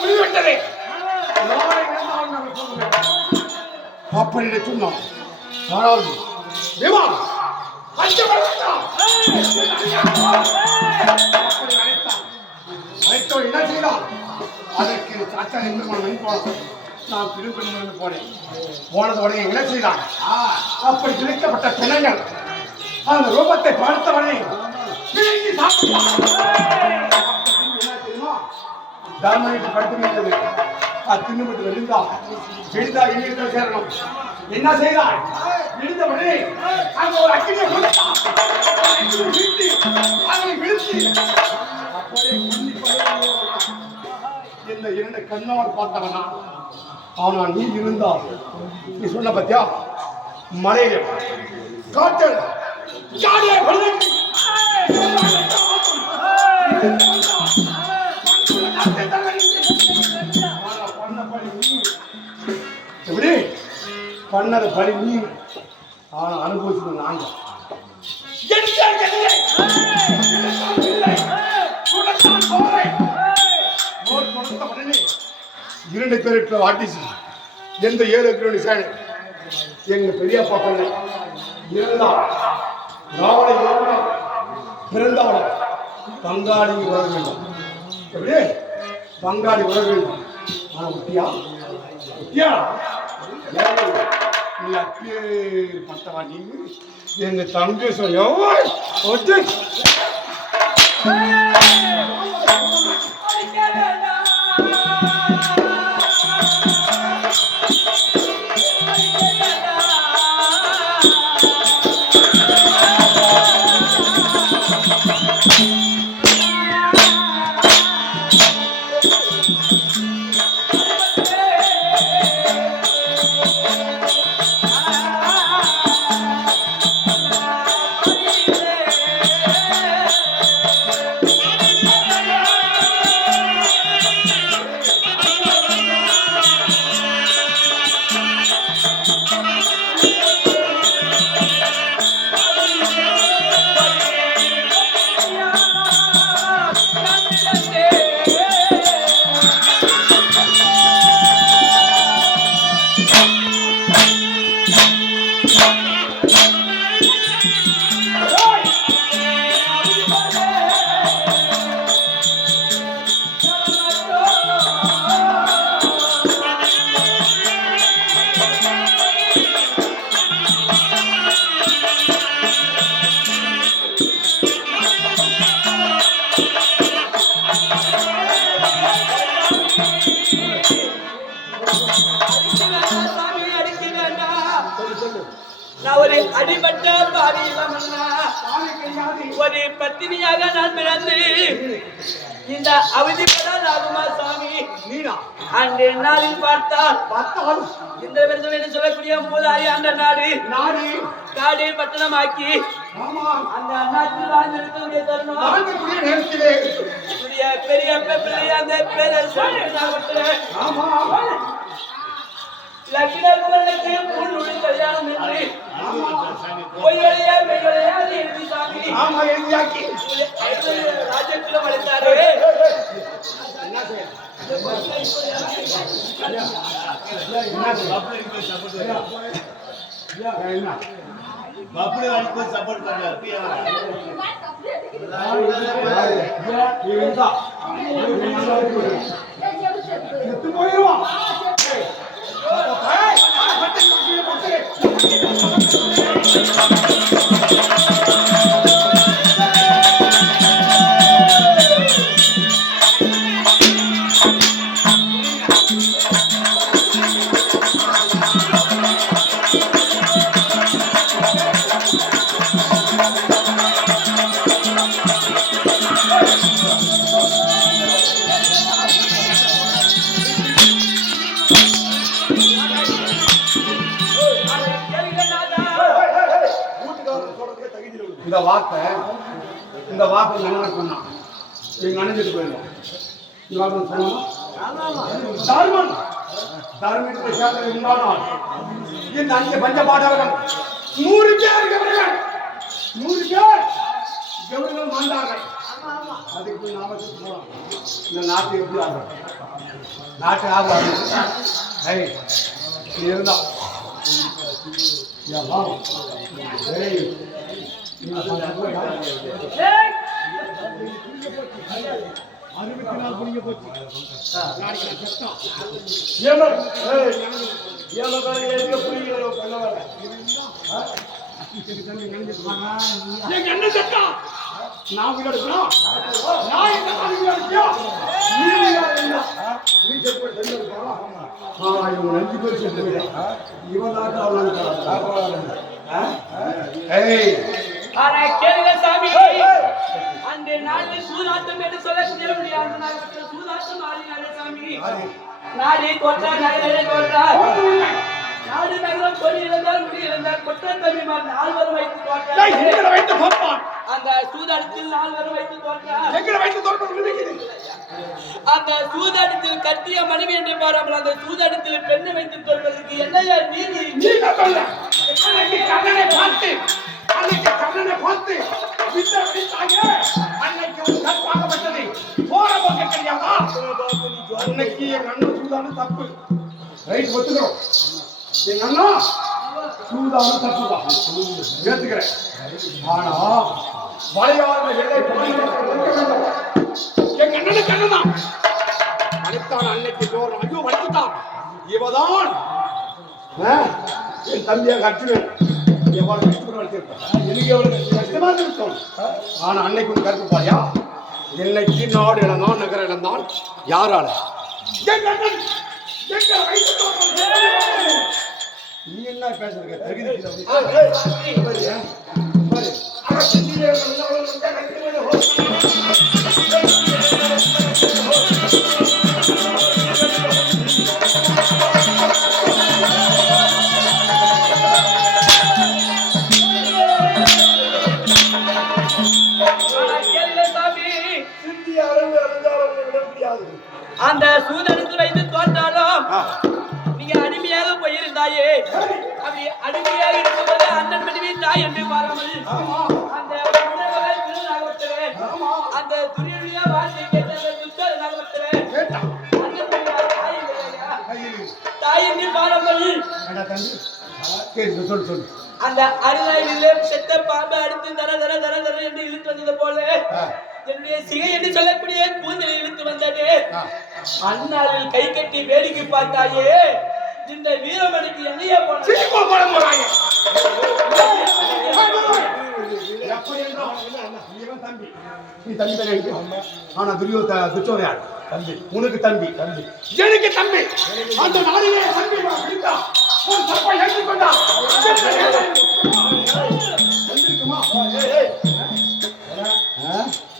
முடிவிட்டது. அப்படி சொன்னோம். ஆனால் விமானம் என்ன செய்தான்? அதற்கு சாச்சா நான் திருப்பி போனேன். போனது உடனே என்ன செய்தான்? அப்படி திணிக்கப்பட்ட பிணங்கள் அந்த ரூபத்தை பார்த்தவனே தர்மனுக்கு படுத்து தின்னுபட்டு விழுந்தா விழுந்தா இனிதான் சேரணும். என்ன செய்தாய்? விழுந்தவனே அங்க ஒரு அக்கினியை இந்த இரண்டு கண்ணால் பார்த்தவனா. ஆனா நீ இருந்தால் நீ சொன்ன பத்தியா மலையில காற்றல் ஜாடியை எப்படி பண்ணது பழி நீ. ஆனா அனுபவிச்சது நாங்க. இரண்டு பேருக்கு வாட்டிச்சு எந்த 7 கிலோ சேனை எங்க பெரியப்பா பண்ண இருந்தா ராவணை பிறந்தவள பங்காளி வர வேண்டும். எப்படி பங்காளி வர வேண்டும். ஆனா முட்டியா முட்டியா நீ அப்பே பட்டவா நீ எங்க தம்பி சொல்ல ஒரு அடிபட்ட ஒரு பத்தினியாக நான் பிறந்து இந்த அவதிப்படால் ஆகுமா சாமி? அன்று நாளில் பார்த்தால் இந்த வருஷம் என்று சொல்லக்கூடிய மூதாரி அந்த நாடு காடு பட்டணமாக்கி அந்த நாட்டில் வாழ்ந்திருக்கக்கூடிய தருணம் பெரிய பிள்ளை அந்த பேரரசு லட்சுமணனுக்கு முன் கல்யாணம் என்று பொய்யலையா மெய்யலையா எழுதி சாமி ராஜ்யத்திலும் அழைத்தாரு. சப்போர்ட் பண்றாரு இந்த வார்த்தை என்ன சொன்னான்? எங்க அணிஞ்சிட்டு போயிருந்தோம். தர்மத்தை சேர்ந்த இருந்தாலும் இந்த அஞ்சு பஞ்சபாடவர்கள் 100 பேர் கவர்கள் 100 பேர் கவர்கள் மாண்டார்கள். அதுக்கு நாம சொல்றோம் இந்த நாட்டை எப்படி ஆகும்? நாட்டு ஆபாது ஏய் நீ இருந்தா ஏம்மா ஏய் நீ ஏய் 64 புடிங்க போச்சு நாளைக்கு நான் செத்தான் ஏமா ஏய் ஏமா காலையில எங்க புரியல பண்ணவா எங்க என்ன செத்தான் நான் வீடு எடுக்கணும் நான் என்ன வீடு எடுக்கணும் நீ என்ன நீ செத்து செத்து போறா இவன் நஞ்சி போய் செத்து போயிடா இவன் தான் அவன் ஏய் ஆனா கேளுங்க சாமி அந்த நாளில் சூதாட்டம் என்று சொல்ல முடியாது சூதாட்டம் ஆடினாரே சாமி நாடி கொட்டா நகரை கொட்டா நாடு நகரம் கொடி இழந்தால் முடி இழந்தால் கொட்டா தம்பிமார் 4 வரும் வைத்து தோற்றார் அந்த சூதாட்டத்தில் 4 வரும் வைத்து தோற்றார் அந்த சூதாட்டத்தில் கட்டிய மனைவி என்று பாராமல் அந்த சூதாட்டத்தில் பெண்ணை வைத்து தோற்பதற்கு என்னையா நீதி கண்ணனை பார்த்து அன்னைக்கு ஒரு கற்பாகப்பட்டது போற போக்க தெரியாதா அன்னைக்கு என் அண்ணன் சூதான தப்பு ரைட் ஒத்துக்கிறோம் என் அண்ணா சூதான தப்புதான் ஏத்துக்கிறேன் ஆனா மலையாள எல்லை எங்க அண்ணனுக்கு அண்ணன் அனைத்தான் அன்னைக்கு போறோம் ஐயோ வளர்த்துட்டான் இவதான் என் தம்பியாக கற்றுவேன் எவ்வளவு எனக்கு எவ்வளவு கஷ்டமாக இருக்கும் ஆனா அன்னைக்கு ஒன்று கருத்து பாரியா என்னைக்கு நாடு இழந்தான் நகர இழந்தான் யாரால நீ என்ன பேசுறீங்க அந்த சூதனத்தில் வைத்து தோற்றாலும் நீங்க அடிமையாக போயிருந்தாயே அப்படி அடிமையாக இருக்கும்போது அண்ணன் மனைவி தாய் என்று பாராமல் அந்த அந்த துணியுடைய வார்த்தை கேட்ட தாய் என்று பாராமல் அந்த அருளாயிலே செத்த பாம்பு அடுத்து தர தர தர தர என்று இழுத்து வந்தது போல என்னுடைய சிகை என்று சொல்லக்கூடிய கூந்தலை இழுத்து வந்தது அண்ணாவில் கை கட்டி வேடிக்கை பார்த்தாயே இந்த வீரமணிக்கு என்னையே போறாங்க ஆனா துச்சோதையாள் தம்பி உனக்கு தம்பி எனக்கு தம்பி அந்த நாளிலே தம்பி ஏற்றுக்கொண்டா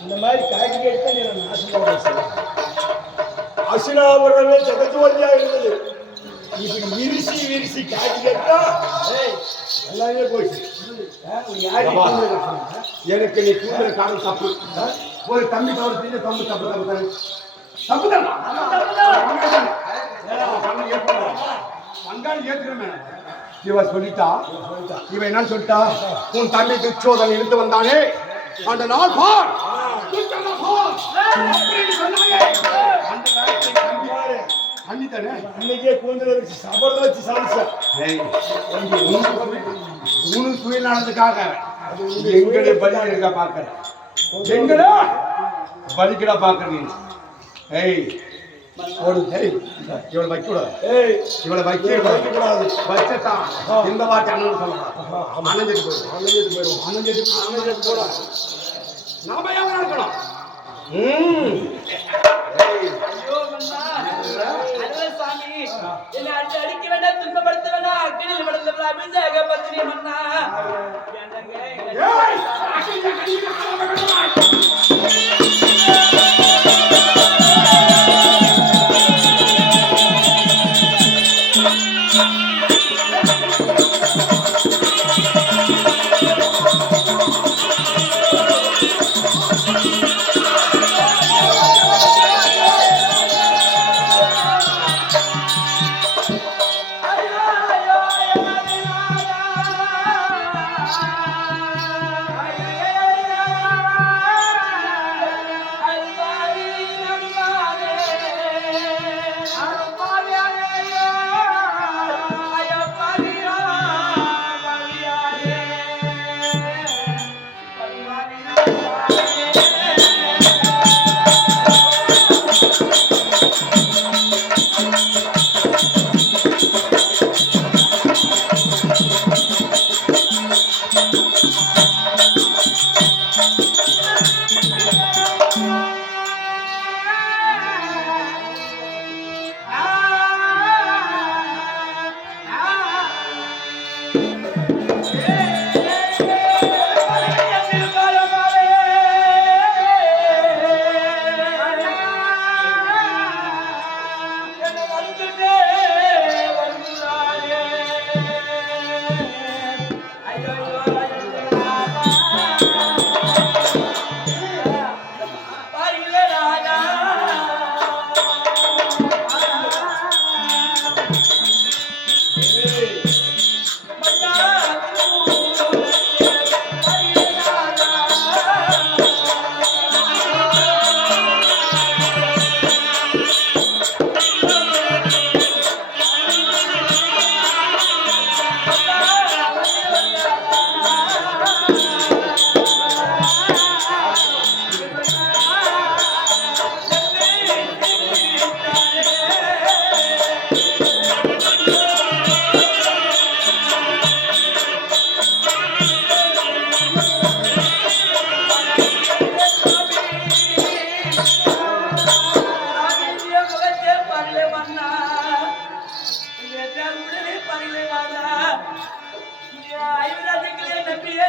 இந்த மாதிரி காய்ச்சி கேட்டு அசிலாபுரமே ஜெகஜோதியா இருந்தது இப்படி விரிசி காய்ச்சி கேட்டா எல்லாமே போயிடுச்சு எனக்கு நீ கூடுதல காரணம் தப்பு ஒரு தம்பி தவறு செஞ்ச தம்பி தப்பு பங்காளி ஏற்றுக்கிறேன் இவ சொல்லிட்டா இவ என்ன சொல்லிட்டா உன் தம்பி துச்சோதனை இழுத்து வந்தானே அந்த நாள் பார் அன்னைக்கே கூந்தல வச்சு சபர்ல வச்சு சாதிச்சேன் உனக்கு சுயநானதுக்காக எங்களுடைய பலி இருக்கா பாக்குறேன் எங்களா பலிக்கடா பாக்குறீங்க ஏய் ஓடு ஏய் இவளை வைக்கூடாது இவளை வைக்கூடாது வச்சா இந்த வாட்டி அண்ணன் சொல்லலாம் அணைஞ்சிட்டு போயிடும் நாம யாரும் இருக்கணும் சாமி என்ன அடிக்க வேண்டாம் துன்பப்படுத்த வேண்டாம் அக்கினில் படுத்த அபிஷேக பத்திரி மன்னா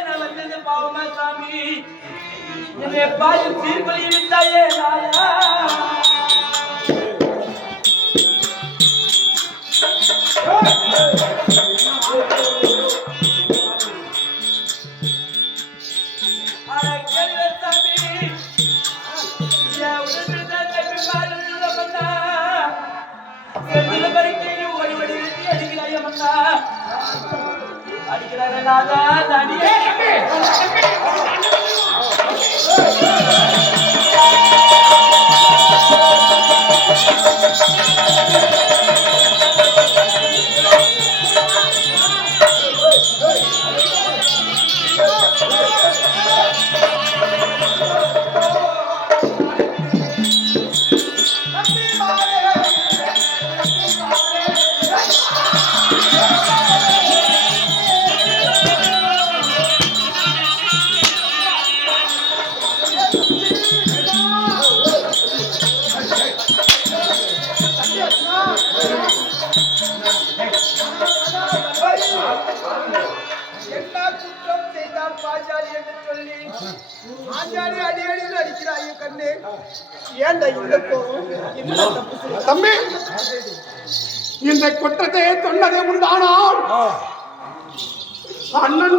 நான் வந்தது பாவமா சாமி என்னை பாயும் சீர்குலி விட்டாயே நாயா அடிக்கிறாரே நாதா தாடியே தம்பி இந்த குற்றத்தை சொன்னதே உண்டானால் அண்ணன்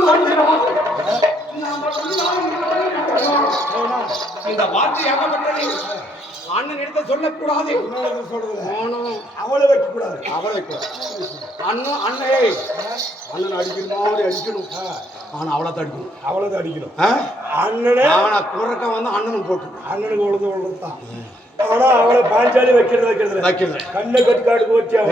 இந்த வார்த்தை ஏகப்பட்டது அண்ணன் எடுத்து சொல்லக்கூடாது அவளை வைக்க கூடாது அவளை வைக்கூடாது அண்ணன் அண்ணே அண்ணன் அடிக்கிற மாதிரி அடிக்கணும் ஆனா அவளை தான் அடிக்கணும் அவளை தான் அடிக்கணும் அண்ணனே ஆனா குறக்க வந்து அண்ணனும் போட்டு அண்ணனுக்கு உழுது தான் ஆனா அவளை பாஞ்சாலி வைக்கிறது கண்ணை கட்டு காட்டுக்கு வச்சா